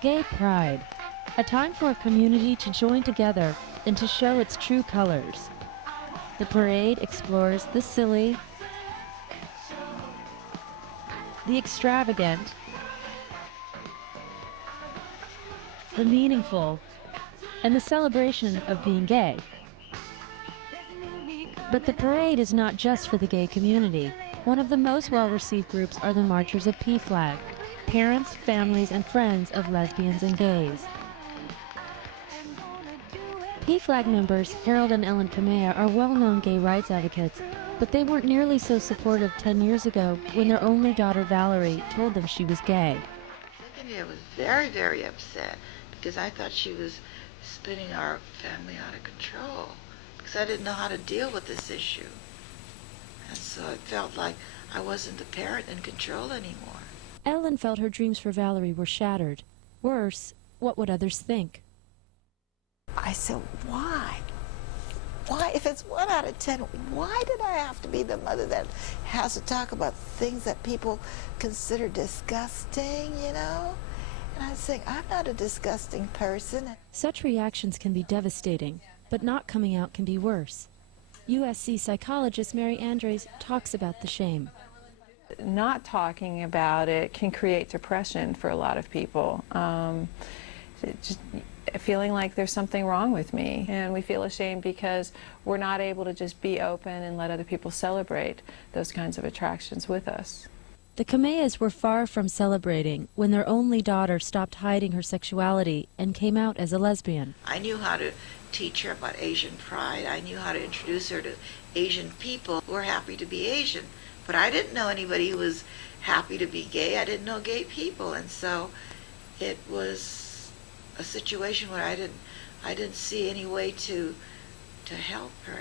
Gay Pride, a time for a community to join together and to show its true colors. The parade explores the silly, the extravagant, the meaningful, and the celebration of being gay. But the parade is not just for the gay community. One of the most well-received groups are the marchers of PFLAG, parents, families, and friends of lesbians and gays. PFLAG members Harold and Ellen Kamea are well-known gay rights advocates, but they weren't nearly so supportive 10 years ago when their only daughter Valerie told them she was gay. I was very, very upset because I thought she was spinning our family out of control because I didn't know how to deal with this issue. And so I felt like I wasn't the parent in control anymore. Ellen felt her dreams for Valerie were shattered. Worse, what would others think? I said, why? Why, if it's 1 out of 10, why did I have to be the mother that has to talk about things that people consider disgusting, you know? And I was saying, I'm not a disgusting person. Such reactions can be devastating, but not coming out can be worse. USC psychologist Mary Andres talks about the shame. Not talking about it can create depression for a lot of people. Just feeling like there's something wrong with me, and we feel ashamed because we're not able to just be open and let other people celebrate those kinds of attractions with us. The Kameas were far from celebrating when their only daughter stopped hiding her sexuality and came out as a lesbian. I knew how to teach her about Asian pride. I knew how to introduce her to Asian people who are happy to be Asian. But I didn't know anybody who was happy to be gay. I didn't know gay people, and so it was a situation where I didn't see any way to help her.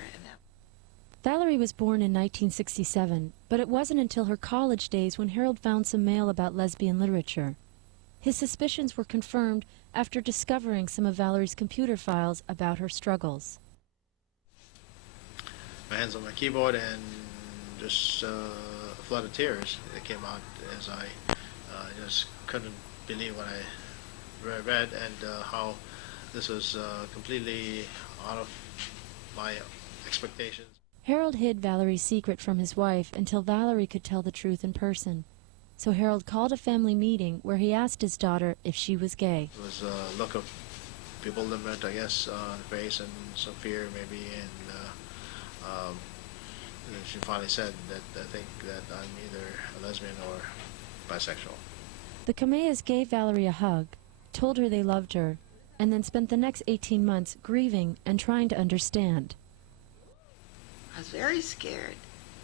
Valerie was born in 1967, but it wasn't until her college days when Harold found some mail about lesbian literature. His suspicions were confirmed after discovering some of Valerie's computer files about her struggles. My hands on my keyboard and just a flood of tears that came out as I just couldn't believe what I read and how this was completely out of my expectations. Harold hid Valerie's secret from his wife until Valerie could tell the truth in person. So Harold called a family meeting where he asked his daughter if she was gay. It was a look of bewilderment, I guess, on her face, and some fear maybe, and she finally said that I think that I'm either a lesbian or bisexual. The Kameas gave Valerie a hug, told her they loved her, and then spent the next 18 months grieving and trying to understand. I was very scared,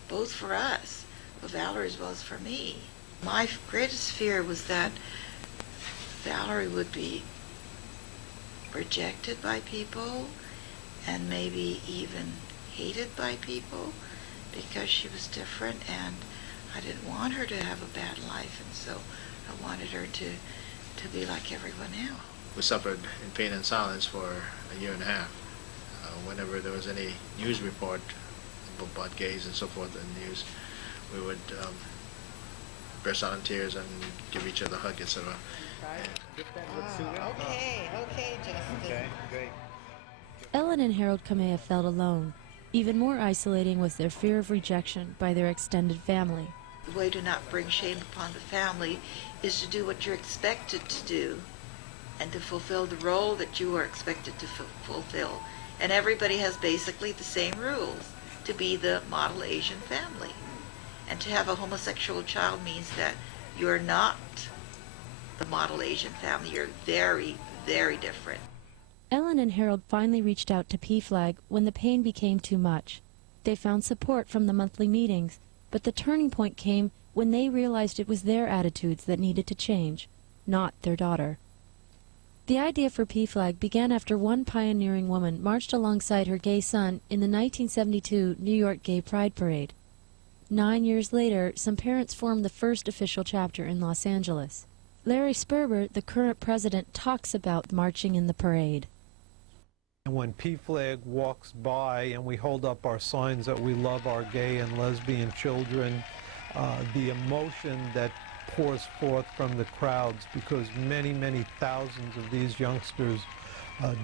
both for us, but Valerie as well as for me. My greatest fear was that Valerie would be rejected by people and maybe even hated by people because she was different, and I didn't want her to have a bad life, and so I wanted her to be like everyone else. We suffered in pain and silence for a year and a half. Whenever there was any news report about gays and so forth in the news, we would burst out in tears and give each other a hug, etc. Okay, Justin. Okay, great. Ellen and Harold Kamea felt alone. Even more isolating was their fear of rejection by their extended family. The way to not bring shame upon the family is to do what you're expected to do and to fulfill the role that you are expected to fulfill. And everybody has basically the same rules, to be the model Asian family. And to have a homosexual child means that you're not the model Asian family. You're very, very different. Ellen and Harold finally reached out to PFLAG when the pain became too much. They found support from the monthly meetings, but the turning point came when they realized it was their attitudes that needed to change, not their daughter. The idea for PFLAG began after one pioneering woman marched alongside her gay son in the 1972 New York Gay Pride Parade. 9 years later, some parents formed the first official chapter in Los Angeles. Larry Sperber, the current president, talks about marching in the parade. And when PFLAG walks by and we hold up our signs that we love our gay and lesbian children, the emotion that pours forth from the crowds, because many, many thousands of these youngsters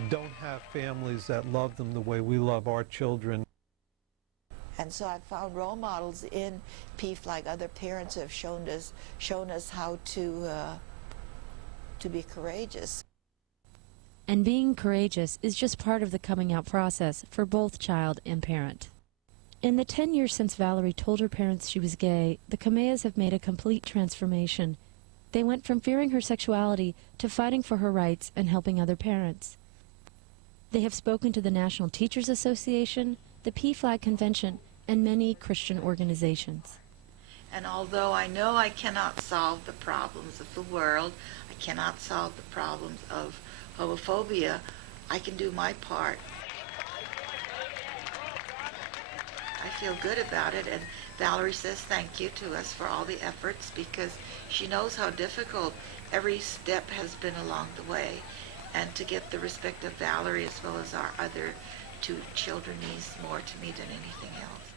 don't have families that love them the way we love our children. And so I found role models in PFLAG. Other parents have shown us how to be courageous. And being courageous is just part of the coming out process for both child and parent. In the 10 years since Valerie told her parents she was gay, the Kameas have made a complete transformation. They went from fearing her sexuality to fighting for her rights and helping other parents. They have spoken to the National Teachers Association, the PFLAG Convention, and many Christian organizations. And although I know I cannot solve the problems of the world, I cannot solve the problems of homophobia, I can do my part. I feel good about it, and Valerie says thank you to us for all the efforts, because she knows how difficult every step has been along the way, and to get the respect of Valerie as well as our other two children means more to me than anything else.